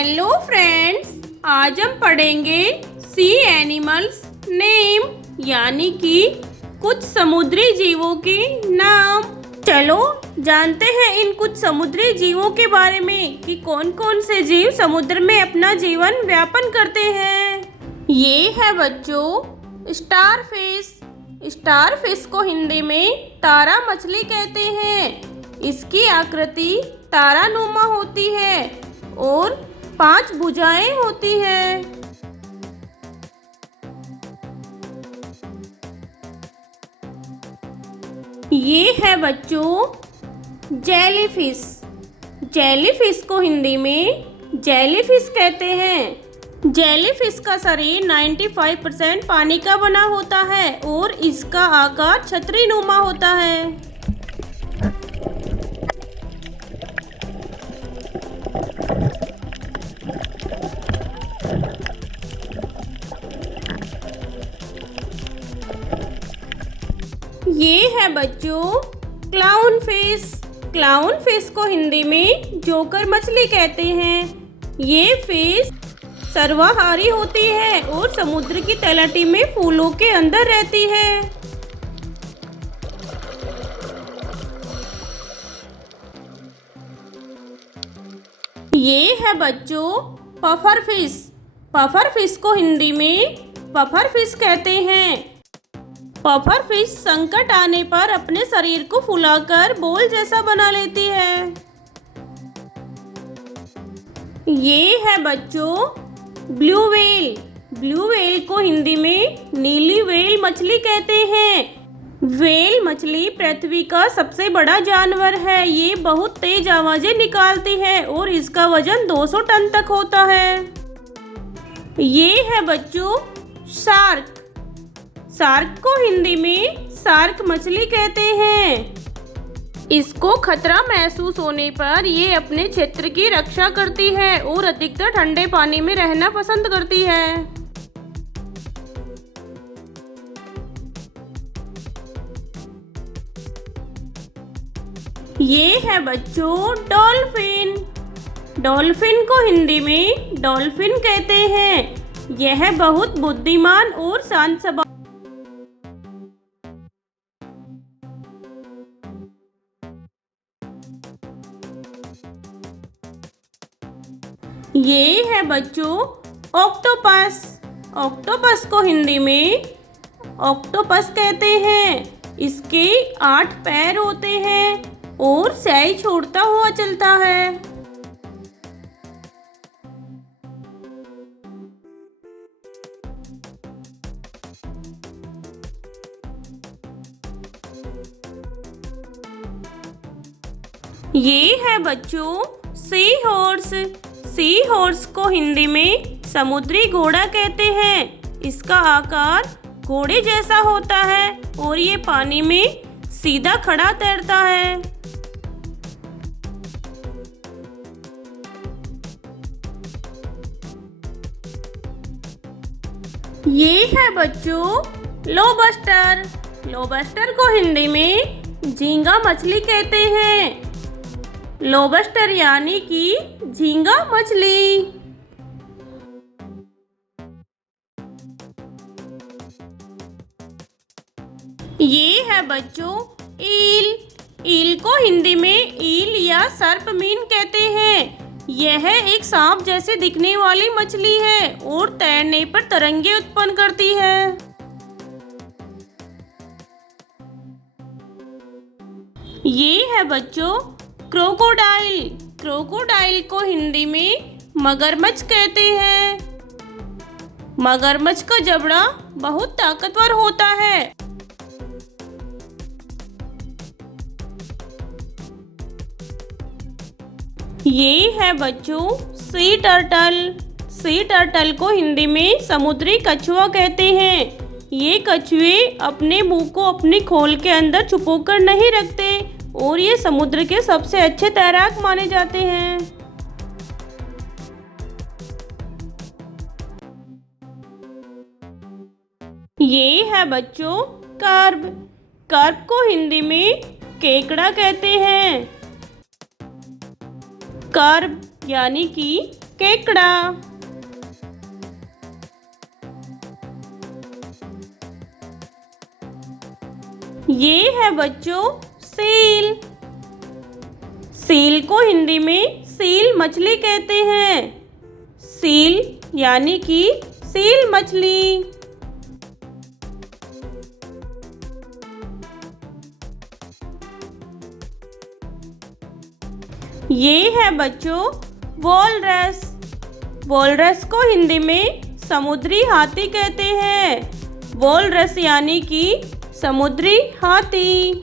Hello friends, आज हम पढ़ेंगे सी एनिमल्स नेम यानी कि कुछ समुद्री जीवों के नाम। चलो जानते हैं इन कुछ समुद्री जीवों के बारे में कि कौन कौन से जीव समुद्र में अपना जीवन व्यापन करते हैं। ये है बच्चों स्टारफिश। स्टारफिश को हिंदी में तारा मछली कहते हैं। इसकी आकृति तारानुमा होती है और 5 भुजाएं होती हैं। ये है बच्चों जेलीफिश। जेलीफिश को हिंदी में जेलीफिश कहते हैं। जेलीफिश का शरीर 95% पानी का बना होता है और इसका आकार छतरीनुमा होता है। ये है बच्चों क्लाउन फिश। क्लाउन फिश को हिंदी में जोकर मछली कहते हैं। ये फिश सर्वाहारी होती है और समुद्र की तलहटी में फूलों के अंदर रहती है। ये है बच्चों पफर फिश। पफर फिश को हिंदी में पफर फिश कहते हैं। पफर फिश संकट आने पर अपने शरीर को फुलाकर बॉल जैसा बना लेती है। ये है बच्चों ब्लू व्हेल। ब्लू व्हेल को हिंदी में नीली व्हेल मछली कहते हैं। व्हेल मछली पृथ्वी का सबसे बड़ा जानवर है। ये बहुत तेज आवाजें निकालती है और इसका वजन 200 टन तक होता है। ये है बच्चों शार्क। शार्क को हिंदी में शार्क मछली कहते हैं। इसको खतरा महसूस होने पर ये अपने क्षेत्र की रक्षा करती है और अधिकतर ठंडे पानी में रहना पसंद करती है। ये है बच्चों डॉल्फिन। डॉल्फिन को हिंदी में डॉल्फिन कहते हैं। यह बहुत बुद्धिमान और शांत स्वभाव। ये है बच्चों ऑक्टोपस। ऑक्टोपस को हिंदी में ऑक्टोपस कहते हैं। इसके 8 पैर होते हैं और स्याही छोड़ता हुआ चलता है। ये है बच्चों सी हॉर्स। सी हॉर्स को हिंदी में समुद्री घोड़ा कहते हैं। इसका आकार घोड़े जैसा होता है और ये पानी में सीधा खड़ा तैरता है। ये है बच्चों लोबस्टर। लोबस्टर को हिंदी में झींगा मछली कहते हैं। लोबस्टर यानी कि झींगा मछली। ये है बच्चों ईल। ईल को हिंदी में ईल या सर्पमीन कहते हैं। यह एक सांप जैसे दिखने वाली मछली है और तैरने पर तरंगे उत्पन्न करती है। ये है बच्चों क्रोकोडाइल। क्रोकोडाइल को हिंदी में मगरमच्छ कहते हैं। मगरमच्छ का जबड़ा बहुत ताकतवर होता है। ये है बच्चों सी टर्टल। सी टर्टल को हिंदी में समुद्री कछुआ कहते हैं। ये कछुए अपने मुंह को अपनी खोल के अंदर छुपाकर नहीं रखते और ये समुद्र के सबसे अच्छे तैराक माने जाते हैं। ये है बच्चों कार्प। कार्प को हिंदी में केकड़ा कहते हैं। कार्प यानी कि केकड़ा। ये है बच्चों सील। सील को हिंदी में सील मछली कहते हैं। सील यानी कि सील मछली। ये है बच्चों वॉलरस। वॉलरस को हिंदी में समुद्री हाथी कहते हैं। वॉलरस यानी कि समुद्री हाथी।